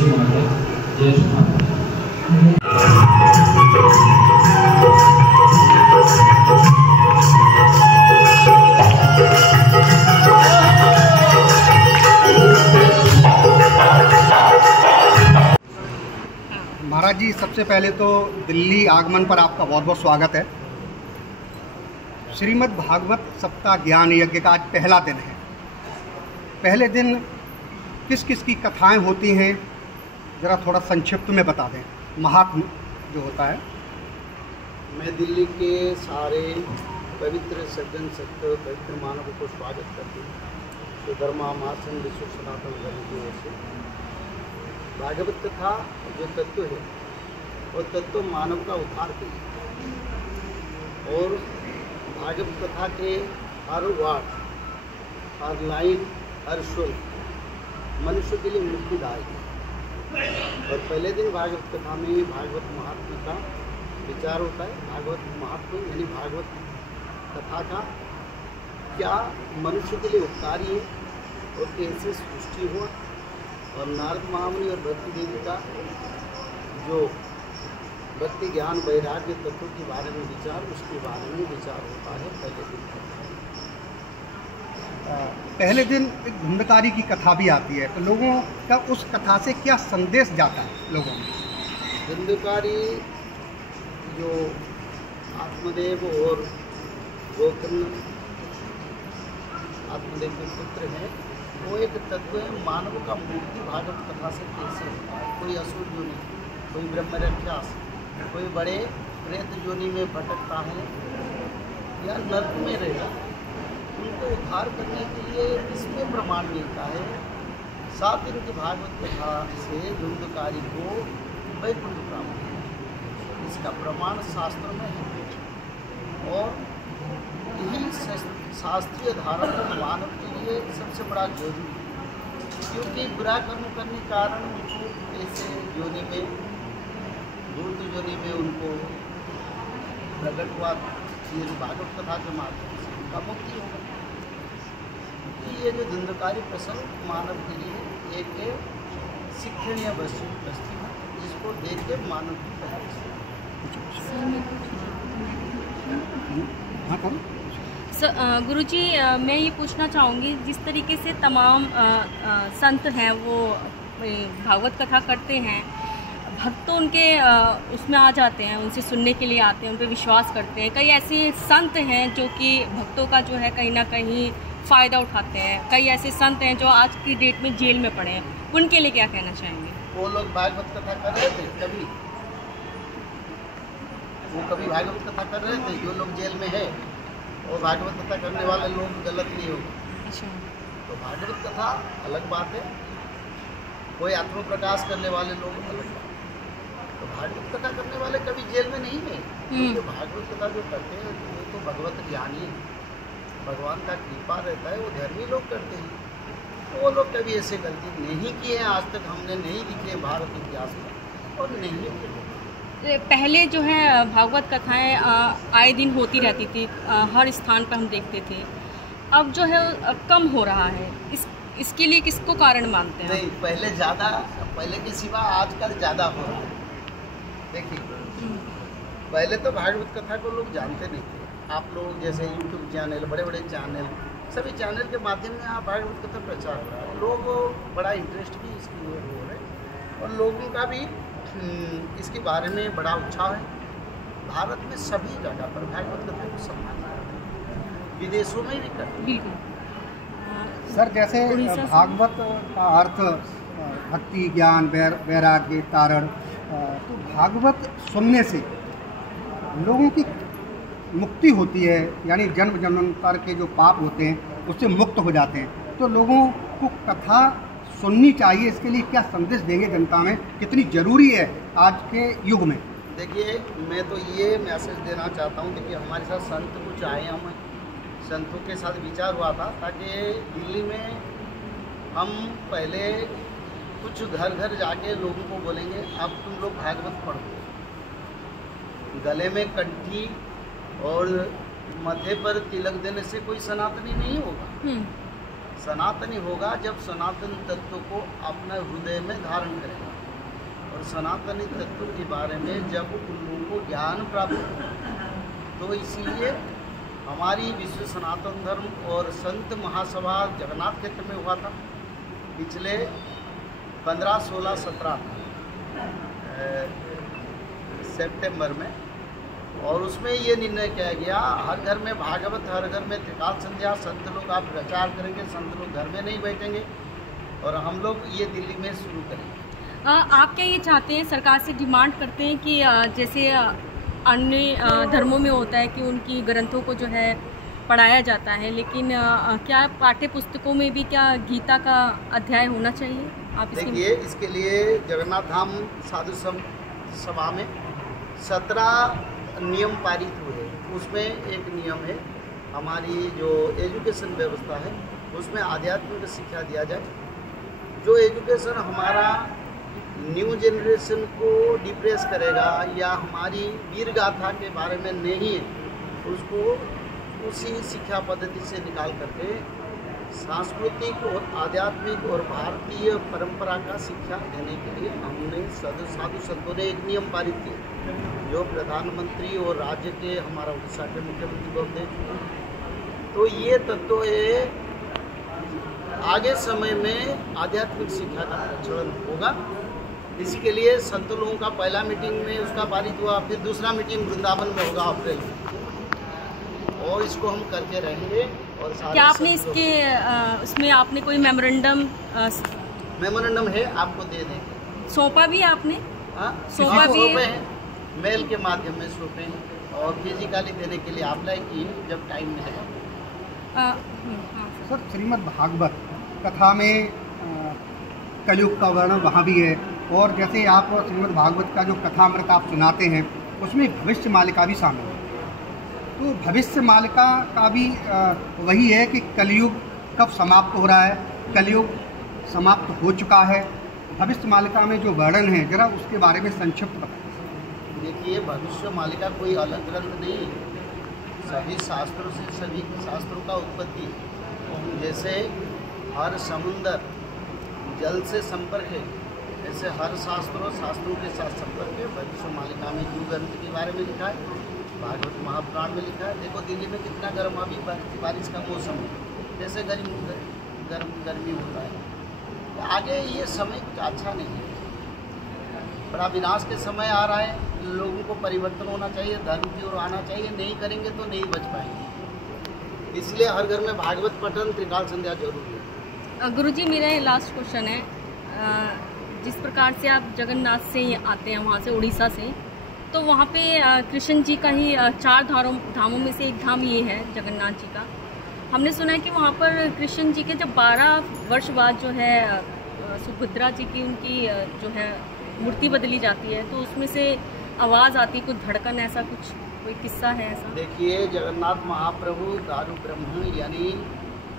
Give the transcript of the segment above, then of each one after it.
श्रीमाता जय श्रीमाता। महाराज जी, सबसे पहले तो दिल्ली आगमन पर आपका बहुत बहुत स्वागत है। श्रीमद् भागवत सप्ताह ज्ञान यज्ञ का आज पहला दिन है। पहले दिन किस किस की कथाएं होती हैं, ज़रा थोड़ा संक्षिप्त में बता दें। महात्म जो होता है। मैं दिल्ली के सारे पवित्र सज्जन सत्य पवित्र मानवों को स्वागत करती हूँ। तो धर्मा महासन विश्व सनातन धर्म की ओर से भागवत कथा जो तत्व है वो तत्व मानव का उद्धार के लिए, और भागवत कथा के हर वार्ड, हर लाइन, हर शुल्क मनुष्य के लिए मुक्तिदायक है। और पहले दिन भागवत कथा में भागवत महात्म्य का विचार होता है। भागवत महात्म्य यानी भागवत कथा का क्या मनुष्य के लिए उपकारी है और कैसे सृष्टि हुआ, और नारद महामुनि और भक्ति देवी का जो भक्ति ज्ञान वैराग्य तत्व के बारे में विचार, उसके बारे में विचार होता है पहले दिन। पहले दिन एक धुंधकारी की कथा भी आती है, तो लोगों का उस कथा से क्या संदेश जाता है लोगों में? धुंधकारी जो आत्मदेव और गोकर्ण आत्मदेव के पुत्र हैं, वो एक तत्व है। मानव का मुक्ति भागवत कथा से कैसे होता है। कोई असुर योनि, कोई ब्रह्म राक्षस, कोई बड़े प्रेत योनि में भटकता है या नर्क में रहेगा, उनको उद्धार करने के लिए इसमें प्रमाण मिलता है। 7 दिन की भागवत कथा से धुंधकारी को वैकुंठ प्राप्त है, इसका प्रमाण शास्त्र में है। और यही शास्त्रीय धारा मानव के लिए सबसे बड़ा जरूरी है, क्योंकि बुरा कर्म करने के कारण उनको ऐसे योनि में, भूत योनि में उनको प्रकट हुआ। ये भागवत कथा के माध्यम से उनका मुक्ति होगा। तो ये जो धुंधकारी प्रसंग मानव के लिए एक शिक्षणीय वस्तु है, जिसको देख के मानव की गुरुजी, मैं ये पूछना चाहूँगी, जिस तरीके से तमाम संत हैं वो भागवत कथा करते हैं, भक्त तो उनके उसमें आ जाते हैं, उनसे सुनने के लिए आते हैं, उन पर विश्वास करते हैं। कई ऐसे संत हैं जो कि भक्तों का जो है कहीं ना कहीं फ़ायदा उठाते हैं। कई ऐसे संत हैं जो आज की डेट में जेल में पड़े हैं, उनके लिए क्या कहना चाहेंगे? वो लोग भागवत कथा कर रहे थे कभी? वो कभी भागवत कथा कर रहे थे? जो लोग जेल में है और भागवत कथा करने वाले लोग गलत नहीं होगा। अच्छा, तो भागवत कथा अलग बात है, कोई आत्म प्रकाश करने वाले लोग अलग बात है। तो भागवत कथा करने वाले कभी जेल में नहीं है, क्योंकि भागवत कथा जो करते हैं वो तो भगवत ज्ञानी है, भगवान का कृपा रहता है, वो धर्मी लोग करते हैं। तो वो लोग कभी ऐसे गलती नहीं किए हैं, आज तक हमने नहीं दिखे भारत इतिहास में, और नहीं किए। पहले जो है भागवत कथाएं आए दिन होती रहती थी, हर स्थान पर हम देखते थे। अब जो है कम हो रहा है, इसके लिए किसको कारण मानते हैं? नहीं, पहले ज़्यादा, पहले के सिवा आजकल ज़्यादा हो रहा है। देखिए, पहले तो भागवत कथा को लोग जानते नहीं थे। आप लोग जैसे यूट्यूब चैनल, बड़े बड़े चैनल, सभी चैनल के माध्यम में आप भागवत कथा प्रचार हो रहा है, लोग बड़ा इंटरेस्ट भी इसकी ओर हो रहे हैं, और लोगों का भी इसके बारे में बड़ा उत्साह है। भारत में सभी जगह पर भागवत कथा को सम्मान है, विदेशों में भी करते हैं। सर, जैसे भागवत का अर्थ भक्ति, ज्ञान, वैराग्य, तारण, तो भागवत सुनने से लोगों की मुक्ति होती है, यानी जन्म जन्मांतर के जो पाप होते हैं उससे मुक्त हो जाते हैं। तो लोगों को कथा सुननी चाहिए, इसके लिए क्या संदेश देंगे जनता में, कितनी ज़रूरी है आज के युग में? देखिए, मैं तो ये मैसेज देना चाहता हूँ, क्योंकि हमारे साथ संत कुछ आए, हम संतों के साथ विचार हुआ था, ताकि दिल्ली में हम पहले कुछ घर घर जाके लोगों को बोलेंगे, अब तुम लोग भागवत पढ़ो। गले में कंठी और माथे पर तिलक देने से कोई सनातनी नहीं होगा। सनातनी होगा जब सनातन तत्व को अपने हृदय में धारण करेगा, और सनातनी तत्व के बारे में जब उन लोगों को ज्ञान प्राप्त होगा। तो इसलिए हमारी विश्व सनातन धर्म और संत महासभा जगन्नाथ क्षेत्र में हुआ था पिछले 15, 16, 17 सितंबर में, और उसमें ये निर्णय किया गया हर घर में भागवत, हर घर में त्रिकाल संध्या, संत लोग आप प्रचार करेंगे, संत लोग घर में नहीं बैठेंगे, और हम लोग ये दिल्ली में शुरू करेंगे। आप क्या ये चाहते हैं, सरकार से डिमांड करते हैं कि जैसे अन्य धर्मों में होता है कि उनकी ग्रंथों को जो है पढ़ाया जाता है, लेकिन क्या पाठ्य पुस्तकों में भी क्या गीता का अध्याय होना चाहिए? आप देखिए, इसके लिए जगन्नाथ धाम साधु सभा में 17 नियम पारित हुए। उसमें एक नियम है, हमारी जो एजुकेशन व्यवस्था है उसमें आध्यात्मिक शिक्षा दिया जाए। जो एजुकेशन हमारा न्यू जनरेशन को डिप्रेस करेगा या हमारी वीर गाथा के बारे में नहीं है, उसको उसी शिक्षा पद्धति से निकाल करके सांस्कृतिक और आध्यात्मिक और भारतीय परंपरा का शिक्षा देने के लिए हमने साधु संतों ने एक नियम पारित किया, जो प्रधानमंत्री और राज्य के हमारा उड़ीसा के मुख्यमंत्री बोलते हैं। तो ये तत्व है, आगे समय में आध्यात्मिक शिक्षा का प्रचलन होगा। इसके लिए संत लोगों का पहला मीटिंग में उसका पारित हुआ, फिर दूसरा मीटिंग वृंदावन में होगा अप्रैल में, और इसको हम करके रहेंगे। और क्या आपने इसके उसमें आपने कोई मेमोरेंडम है, आपको दे देंगे। सौंपा भी आपने? सौंपा भी है, मेल के माध्यम में सौंपे हैं, और फिजिकली देने के लिए अप्लाई किए जब टाइम में है। सर, श्रीमद् भागवत कथा में कलयुग का वर्णन वहाँ भी है, और जैसे आप श्रीमद् भागवत का जो कथामृत आप सुनाते हैं उसमें भविष्य मालिका भी शामिल है। तो भविष्य मालिका का भी वही है कि कलयुग कब समाप्त हो रहा है, कलयुग समाप्त हो चुका है। भविष्य मालिका में जो वर्णन है जरा उसके बारे में संक्षिप्त बताइए। देखिए, भविष्य मालिका कोई अलग ग्रंथ नहीं है, सभी शास्त्रों से सभी शास्त्रों का उत्पत्ति है। जैसे हर समुंदर जल से संपर्क है, ऐसे हर शास्त्रों के साथ संपर्क है। भविष्य मालिका में जो ग्रंथ के बारे में लिखा है, भागवत महापुराण में लिखा है। देखो दिल्ली में कितना गर्म, अभी बारिश का मौसम है, जैसे गर्मी होता है। तो आगे ये समय अच्छा नहीं है, बड़ा विनाश के समय आ रहा है। लोगों को परिवर्तन होना चाहिए, धर्म की ओर आना चाहिए, नहीं करेंगे तो नहीं बच पाएंगे। इसलिए हर घर में भागवत पठन, त्रिकाल संध्या जरूरी है। गुरुजी, मेरा लास्ट क्वेश्चन है, जिस प्रकार से आप जगन्नाथ से आते हैं, वहाँ से उड़ीसा से, तो वहाँ पे कृष्ण जी का ही 4 धामों में से एक धाम ये है जगन्नाथ जी का। हमने सुना है कि वहाँ पर कृष्ण जी के जब 12 वर्ष बाद जो है सुभद्रा जी की उनकी जो है मूर्ति बदली जाती है, तो उसमें से आवाज़ आती, कुछ धड़कन, ऐसा कुछ कोई किस्सा है ऐसा? देखिए, जगन्नाथ महाप्रभु दारू ब्रह्म, यानी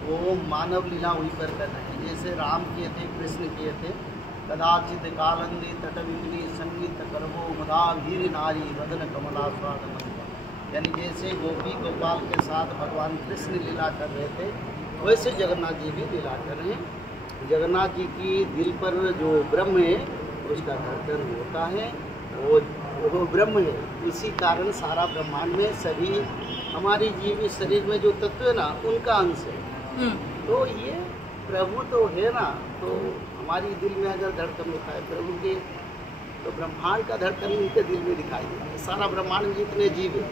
वो मानव लीला वहीं पर कर रहे हैं। जैसे राम किए थे, कृष्ण किए थे। कदाचित कालंदी तटविघ्नि संगीत करवो मुदा वीर नारी वदन कमला स्वाद मंत्र, यानी जैसे गोपी गोपाल के साथ भगवान कृष्ण लीला कर रहे थे, वैसे जगन्नाथ जी भी लीला कर रहे हैं। जगन्नाथ जी की दिल पर जो ब्रह्म है उसका धड़कन होता है, वो ब्रह्म है। इसी कारण सारा ब्रह्मांड में सभी हमारी जीवी शरीर में जो तत्व है ना, उनका अंश है। तो ये प्रभु तो है ना, तो हमारी दिल में अगर धड़कन होता है प्रभु के, तो ब्रह्मांड का धड़कन उनके दिल में दिखाई देता है। सारा ब्रह्मांड में जितने जीव है,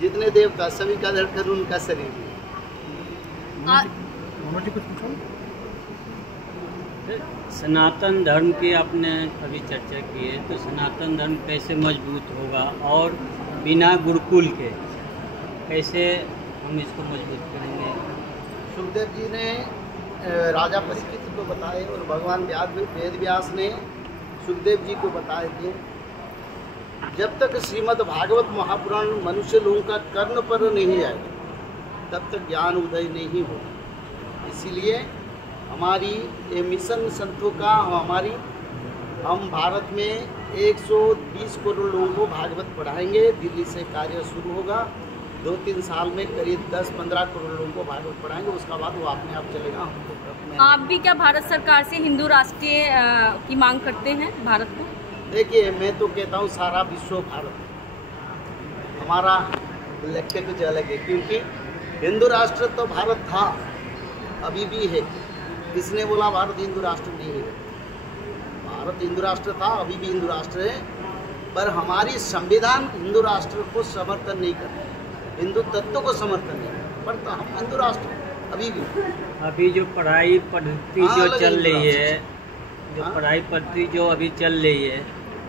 जितने देवता, सभी का धड़कन उनका शरीर है। कुछ पूछो। सनातन धर्म की आपने अभी चर्चा की है, तो सनातन धर्म कैसे मजबूत होगा और बिना गुरुकुल के कैसे हम इसको मजबूत करेंगे? सुखदेव जी ने राजा परीक्षित को बताए, और भगवान वेद व्यास ने सुखदेव जी को बताए थे, जब तक श्रीमद् भागवत महापुराण मनुष्य लोगों का कर्ण पर नहीं जाएगा तब तक ज्ञान उदय नहीं होगा। इसीलिए हमारी ये मिशन संतों का, हम भारत में 120 करोड़ लोगों को भागवत पढ़ाएंगे। दिल्ली से कार्य शुरू होगा, 2-3 साल में करीब 10-15 करोड़ लोगों को भागवत पढ़ाएंगे, उसका बाद वो अपने आप चलेगा। आप भी क्या भारत सरकार से हिंदू राष्ट्रीय की मांग करते हैं भारत को? देखिए, मैं तो कहता हूँ सारा विश्व भारत है। हमारा लक्ष्य कुछ अलग है, क्योंकि हिंदू राष्ट्र तो भारत था, अभी भी है। किसने बोला भारत हिंदू राष्ट्र नहीं है? भारत हिंदू राष्ट्र था, अभी भी हिंदू राष्ट्र है, पर हमारी संविधान हिंदू राष्ट्र को समर्थन नहीं करता, हिंदू तत्व को समर्थन नहीं करता, पर तो हम हिंदू राष्ट्र अभी भी। अभी जो पढ़ाई पद्धति जो चल रही है, जो पढ़ाई पद्धति जो अभी चल रही है,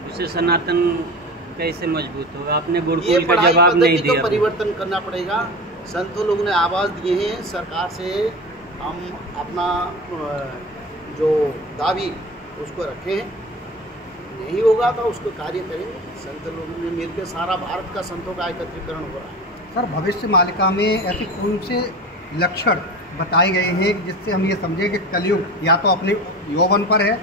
उससे सनातन कैसे मजबूत होगा? आपने गुरुकुल का जवाब नहीं दिया। तो परिवर्तन करना पड़ेगा। संतों लोगों ने आवाज़ दिए हैं सरकार से, हम अपना जो दावी उसको रखे हैं, नहीं होगा तो उसको कार्य करेंगे। संत लोगों ने मिलकर सारा भारत का संतों का एकत्रीकरण हो रहा है। सर, भविष्य मालिका में ऐसे कौन से लक्षण बताए गए हैं जिससे हम ये समझें कि कलयुग या तो अपने यौवन पर है,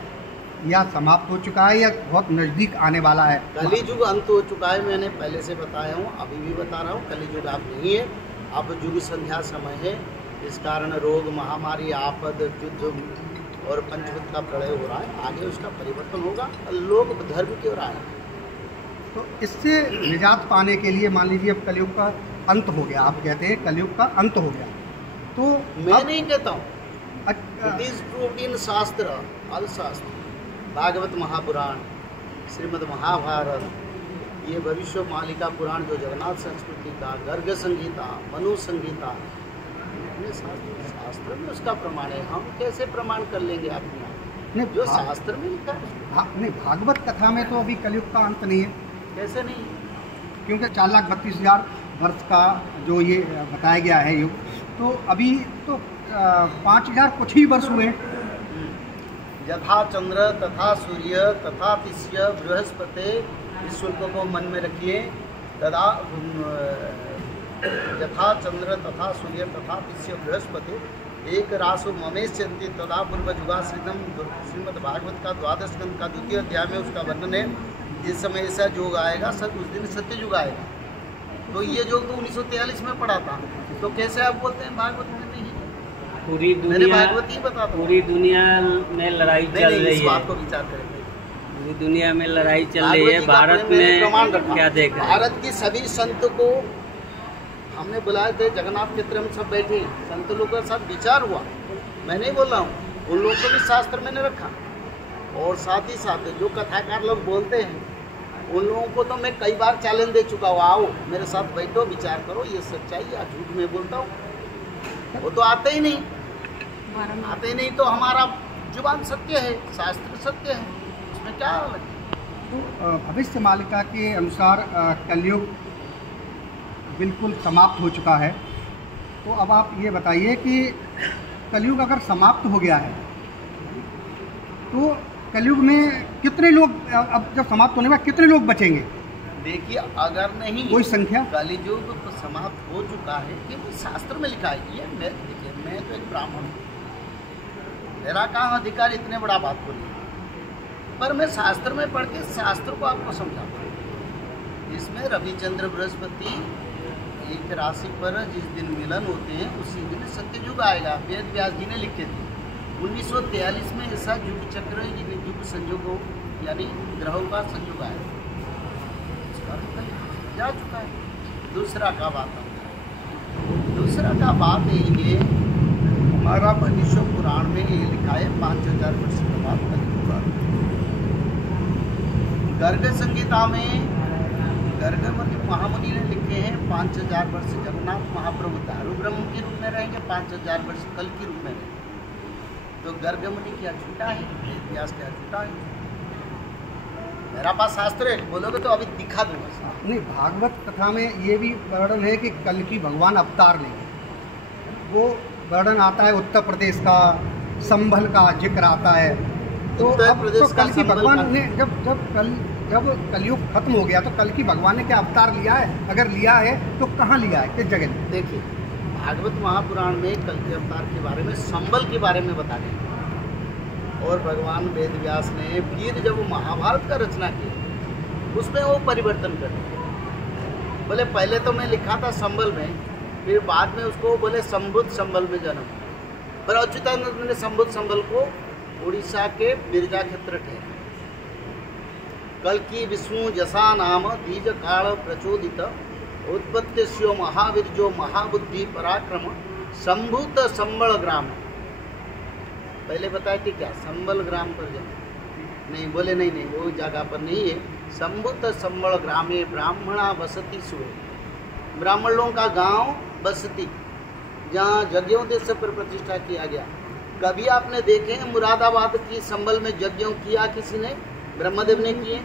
या समाप्त हो चुका है, या बहुत नज़दीक आने वाला है? कलियुग अंत हो चुका है, मैंने पहले से बताया हूँ, अभी भी बता रहा हूँ। कलियुग अब नहीं है, अब युग संध्या समय है। इस कारण रोग, महामारी, आपद, युद्ध और पंचभूत का प्रलय हो रहा है। आगे उसका परिवर्तन होगा, लोग धर्म की ओर आए। तो इससे निजात पाने के लिए मान लीजिए अब कलयुग का अंत हो गया, आप कहते हैं कलयुग का अंत हो गया, तो मैं नहीं कहता हूँ, इट इज प्रूव्ड इन शास्त्र, all शास्त्र, भागवत महापुराण, श्रीमद् महाभारत, ये भविष्य मालिका पुराण जो जगन्नाथ संस्कृति का, गर्ग संगीता, मनु संगीता, शास्त्र में उसका प्रमाण है। हम कैसे प्रमाण कर लेंगे अपने आप? नहीं, जो शास्त्र में लिखा है। नहीं, भागवत कथा में तो अभी कलयुग का अंत नहीं है। कैसे नहीं? क्योंकि 4,32,000 वर्ष का जो ये बताया गया है युग, तो अभी तो 5,000 कुछ ही वर्ष हुए। यथा चंद्र तथा सूर्य तथा तिष्य बृहस्पति, इस श्लोक को मन में रखिए। तथा यथा चंद्र तथा सूर्य तथा तिष्य बृहस्पति एक रासु ममेश्यन्ति तथा पूर्वजुगाश्रितम, श्रीमद् भागवत का 12 स्कंद का 2 अध्याय में उसका वर्णन है। जिस समय ऐसा युग आएगा, सब उस दिन सत्य युग आएगा। तो ये योग तो 1943 में पढ़ा था, तो कैसे आप बोलते हैं भागवत में नहीं है? पूरी मैंने दुनिया, भागवत ही बता पूरी दुनिया में लड़ाई चल रही इस है। बात को विचार करेंगे। पूरी दुनिया में लड़ाई चल रही है, भारत में क्या देखा? भारत की सभी संत को हमने बुलाए थे, जगन्नाथ क्षेत्र में सब बैठे, संत लोगों के साथ विचार हुआ। मैं नहीं बोल रहा हूँ, उन लोगों को भी शास्त्र मैंने रखा, और साथ ही साथ जो कथाकार लोग बोलते हैं उन लोगों को तो मैं कई बार चैलेंज दे चुका हूँ, आओ मेरे साथ बैठो, विचार करो, ये सच्चाई या झूठ में बोलता हूँ। वो तो आते ही नहीं, आते ही नहीं, तो हमारा जुबान सत्य है, शास्त्र सत्य है, उसमें क्या अलग है? तो भविष्य मालिका के अनुसार कलयुग बिल्कुल समाप्त हो चुका है। तो अब आप ये बताइए कि कलयुग अगर समाप्त हो गया है तो कलयुग में कितने लोग, अब जब समाप्त होने में कितने लोग बचेंगे? देखिए, अगर नहीं कोई संख्या? कलियुग तो समाप्त हो चुका है, क्योंकि शास्त्र में लिखा है। ये देखिए, मैं तो एक ब्राह्मण हूँ, मेरा कहाँ अधिकार इतने बड़ा बात बोलिए, पर मैं शास्त्र में पढ़ के शास्त्र को आपको समझाता हूँ। इसमें रविचंद्र बृहस्पति एक राशि पर जिस दिन मिलन होते हैं उसी दिन सत्ययुग आएगा। वेद व्यास जी ने लिखे थे 1943 में ऐसा युग चक्र, युग संयोग यानी ग्रहों का संयोग आया, जा चुका है। दूसरा का बात ये हमारा मनुष्य पुराण में ये लिखा है 5000 वर्ष के बाद कलियुग आएगा। गर्ग संगीता में गर्ग महामुनि ने लिखे हैं 5000 वर्ष जगन्नाथ महाप्रभु दारू ब्रह्म के रूप में रहेंगे, 5000 वर्ष कल के रूप में रहेंगे। तो गर्ग मुनि क्या झूठा है, व्यास क्या झूठा है? मेरा पास शास्त्र है, बोलोगे तो अभी दिखा दूंगा। नहीं, भागवत कथा में ये भी वर्णन है कि कल की भगवान अवतार लेंगे। वो वर्णन आता है उत्तर प्रदेश का, संभल का जिक्र आता है। तो अब तो कल की भगवान ने जब कलयुग खत्म हो गया तो कल की भगवान ने क्या अवतार लिया है? अगर लिया है तो कहाँ लिया है, किस जगह? देखिए, भागवत महापुराण में कल के अवतार के बारे में, संबल के बारे में बता गए। और भगवान वेद व्यास ने फिर जब महाभारत का रचना की उसमें वो परिवर्तन कर दिया। बोले पहले तो मैं लिखा था संबल में, फिर बाद में उसको बोले संबुद्ध संबल में जन्म। पर अच्युतानंद ने संबुद्ध संबल को उड़ीसा के बिरजा क्षेत्र ठहरा। कल की विष्णु जसा नाम दीज काल प्रचोदित उत्पत्तिस्यो महावीर्यो महाबुद्धि पराक्रम संभूत संबल ग्राम। पहले बताया कि क्या संबल ग्राम पर जन्म? नहीं, बोले नहीं वो जगह पर नहीं है। संभूत संबल ग्रामे ब्राह्मणा बसती सुरे, ब्राह्मण लोगों का गांव बसती, जहाँ यज्ञोद्देश्य पर प्रतिष्ठा किया गया। कभी आपने देखे हैं मुरादाबाद की संबल में यज्ञ किया किसी ने? ब्रह्मदेव ने किए?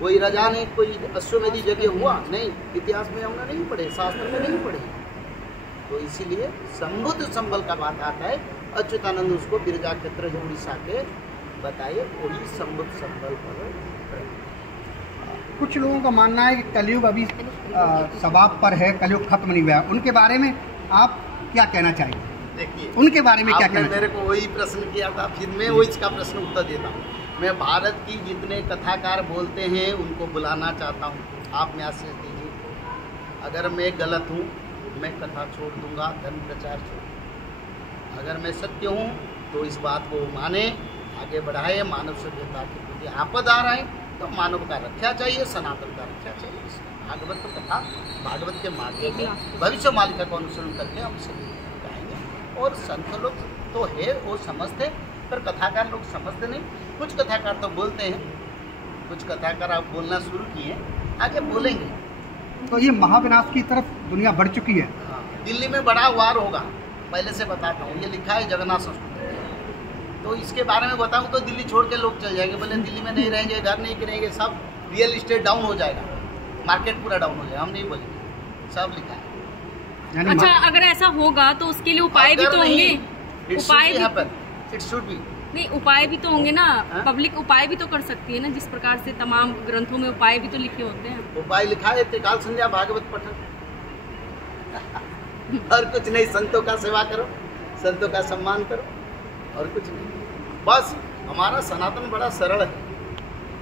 कोई राजा ने कोई अश्वमेधी यज्ञ हुआ? नहीं, इतिहास में हमने नहीं पढ़े, शास्त्र में नहीं पढ़े। तो इसीलिए संबुद्ध संबल का बात आता है। अच्युतानंद उसको बिरजा क्षेत्र जो उड़ीसा के बताइए, वही संबुद्ध संबल पर। कुछ लोगों का मानना है कि कलयुग अभी समाप्त पर है, कलयुग खत्म नहीं हुआ। उनके बारे में आप क्या कहना चाहेंगे? देखिए, उनके बारे में क्या कहना मेरे को वही प्रश्न किया था, फिर मैं वही इसका प्रश्न उत्तर देता हूँ। मैं भारत की जितने कथाकार बोलते हैं उनको बुलाना चाहता हूँ, आप मैसेज दीजिए। अगर मैं गलत हूँ मैं कथा छोड़ दूंगा, धर्म प्रचार छोड़ दूंगा। अगर मैं सत्य हूँ तो इस बात को माने, आगे बढ़ाए। मानव सभ्यता के प्रति आपद आ रहा है तो मानव का रक्षा चाहिए, सनातन का रक्षा चाहिए। भागवत कथा, भागवत के माध्यम से भविष्य मालिका को अनुसरण करके हम सभी गाएंगे। और संत लोग तो है वो समझते, पर कथाकार लोग समझते नहीं। कुछ कथाकार तो बोलते हैं, कुछ कथाकार आप बोलना शुरू किए, आगे बोलेंगे। तो ये महाविनाश की तरफ दुनिया बढ़ चुकी है। हाँ, दिल्ली में बड़ा वार होगा, पहले से बताता हूँ। ये लिखा है जगन्नाथ संस्कृति, तो इसके बारे में बताऊँ तो दिल्ली छोड़ के लोग चल जाएंगे। बोले दिल्ली में नहीं रहेंगे, घर नहीं करेंगे, सब रियल इस्टेट डाउन हो जाएगा, मार्केट पूरा डाउन हो जाएगा। हम नहीं बोलेंगे, सब लिखा है। अच्छा, अगर ऐसा होगा तो उसके लिए उपाय भी तो होंगे। उपाय इट शुड बी नहीं, उपाय भी तो होंगे ना। हाँ? पब्लिक उपाय भी तो कर सकती है ना, जिस प्रकार से तमाम ग्रंथों में उपाय भी तो लिखे होते हैं। उपाय लिखा है त्रिकाल संध्या भागवत पठन। और कुछ नहीं, संतों का सेवा करो, संतों का सम्मान करो, और कुछ नहीं। बस हमारा सनातन बड़ा सरल है।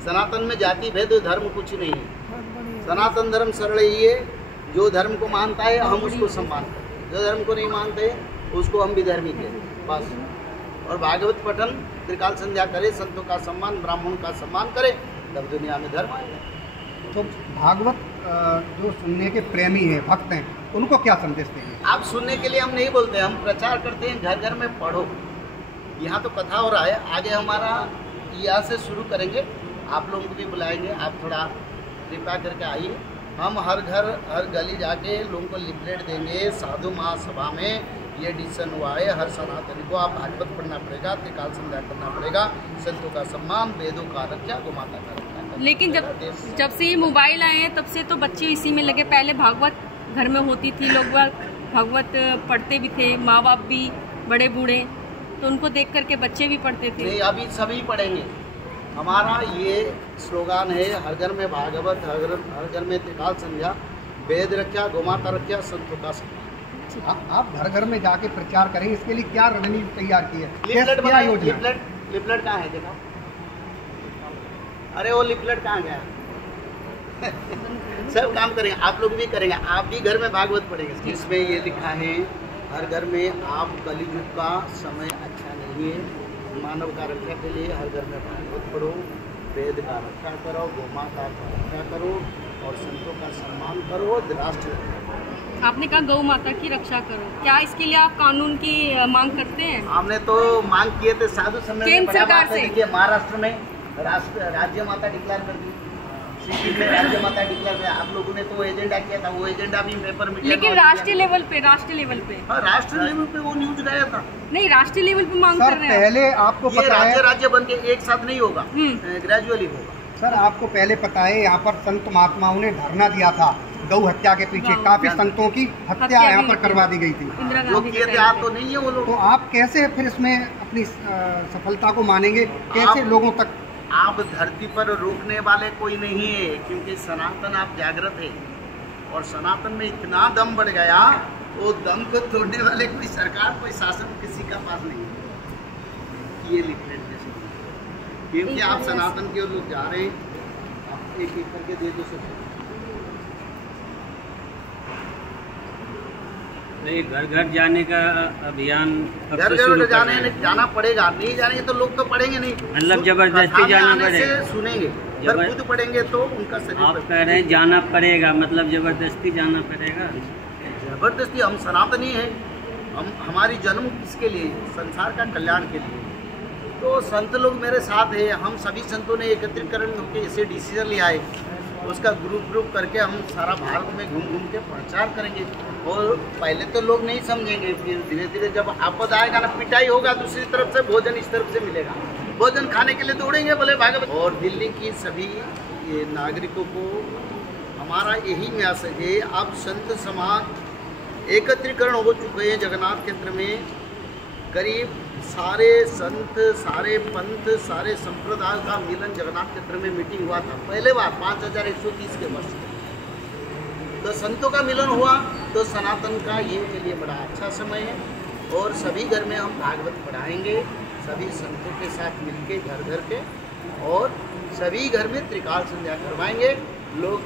सनातन में जाति भेद धर्म कुछ नहीं है। सनातन धर्म सरल ही है। जो धर्म को मानता है हम उसको सम्मान करें, जो धर्म को नहीं मानते उसको हम विधर्मी कहते, बस। और भागवत पठन, त्रिकाल संध्या करे, संतों का सम्मान, ब्राह्मण का सम्मान करे, तब दुनिया में धर्म आएगा। तो भागवत जो सुनने के प्रेमी हैं, भक्त हैं, उनको क्या संदेश देंगे? आप सुनने के लिए हम नहीं बोलते, हम प्रचार करते हैं, घर घर में पढ़ो। यहाँ तो कथा हो रहा है, आगे हमारा यहाँ से शुरू करेंगे, आप लोगों को भी बुलाएंगे। आप थोड़ा कृपा करके आइए। हम हर घर हर गली जाके लोगों को लिफलेट देंगे। साधु महासभा में ये डिसीजन हुआ है, हर सनातनी को आप भागवत पढ़ना पड़ेगा, त्रिकाल संध्या करना पड़ेगा, संतों का सम्मान, वेदों का रक्षा, गोमाता का रक्षा। लेकिन जब से ये मोबाइल आए हैं तब से तो बच्चे इसी में लगे। पहले भागवत घर में होती थी, लोग भागवत पढ़ते भी थे, माँ बाप भी, बड़े बूढ़े, तो उनको देख करके बच्चे भी पढ़ते थे। नहीं, अभी सभी पढ़ेंगे। हमारा ये स्लोगान है, हर घर में भागवत, हर घर में त्रिकाल संध्या, वेद रक्षा, गोमाता रक्षा, संतों का सम्मान। आप घर घर में जाके प्रचार करें, इसके लिए क्या रणनीति तैयार की है? लिफलेट क्या योजना? लिफलेट कहाँ है? देखो, अरे वो लिफलेट कहाँ गया? सब काम करेंगे, आप लोग भी करेंगे, आप भी घर में भागवत पढ़ेंगे। इसमें ये लिखा है, हर घर में आप, कलियुग का समय अच्छा नहीं है, मानव का रक्षा के लिए हर घर में भागवत पढ़ो, वेद का रक्षा करो, गोमाता का रक्षा करो, और संतों का सम्मान करो, राष्ट्र। आपने कहा गौ माता की रक्षा करो, क्या इसके लिए आप कानून की मांग करते हैं? हमने तो मांग किए थे साधु सम्मेलन में, केंद्र सरकार से। देखिए महाराष्ट्र में राज्य माता डिक्लेयर कर दी, सिक्किम में राज्य माता डिक्लेयर किया। आप लोगों ने तो एजेंडा किया था, वो एजेंडा भी पेपर मीडिया। लेकिन राष्ट्रीय लेवल पे राष्ट्रीय लेवल पे वो न्यूज गया था। नहीं, राष्ट्रीय लेवल पे मांग कर रहे हैं। पहले आपको ये पता है, राज्य बन के एक साथ नहीं होगा, ग्रेजुअली होगा। सर आपको पहले पता है, यहाँ पर संत महात्माओं ने धरना दिया था गौ हत्या के पीछे, काफी संतों की हत्या यहाँ पर करवा दी गई थी। जो किए थे आप तो नहीं है वो लोग। तो आप कैसे फिर इसमें अपनी सफलता को मानेंगे, कैसे लोगों तक? आप धरती पर रोकने वाले कोई नहीं है, क्योंकि सनातन आप जागृत है, और सनातन में इतना दम बढ़ गया, वो दम को तोड़ने वाले कोई सरकार, कोई शासन किसी का पास नहीं है। ये लिखने क्योंकि आप सनातन के लोग जा रहे हैं, आप एक एक करके दे दो सब। तो ये घर घर जाने का अभियान कब घर से शुरू घर कर रहे हैं? जाना पड़ेगा, नहीं जानेंगे तो लोग तो पढ़ेंगे नहीं, मतलब जबरदस्ती सामने जाना आने पड़ेगा। से सुनेंगे, अगर खुद पढ़ेंगे तो उनका शरीर आप पर- कह रहे हैं जाना पड़ेगा, मतलब जबरदस्ती जाना पड़ेगा। जबरदस्ती, हम सनातनी हैं, हम हमारी जन्म किसके लिए, संसार का कल्याण के लिए। तो संत लोग मेरे साथ है, हम सभी संतों ने एकत्रीकरण होकर ऐसे डिसीजन लिया है, उसका ग्रुप करके हम सारा भारत में घूम घूम के प्रचार करेंगे। और पहले तो लोग नहीं समझेंगे, फिर धीरे धीरे जब आपद आएगा ना, पिटाई होगा, दूसरी तरफ से भोजन इस तरफ से मिलेगा, भोजन खाने के लिए दौड़ेंगे बोले भागवत। और दिल्ली की सभी ये नागरिकों को हमारा यही मैसेज है, अब संत समाज एकत्रीकरण हो चुके हैं जगन्नाथ क्षेत्र में। करीब सारे संत, सारे पंथ, सारे संप्रदाय का मिलन जगन्नाथ क्षेत्र में मीटिंग हुआ था पहले बार 5130 के वर्ष। तो संतों का मिलन हुआ तो सनातन का ये के लिए बड़ा अच्छा समय है। और सभी घर में हम भागवत पढ़ाएंगे, सभी संतों के साथ मिलके घर घर के, और सभी घर में त्रिकाल संध्या करवाएंगे। लोग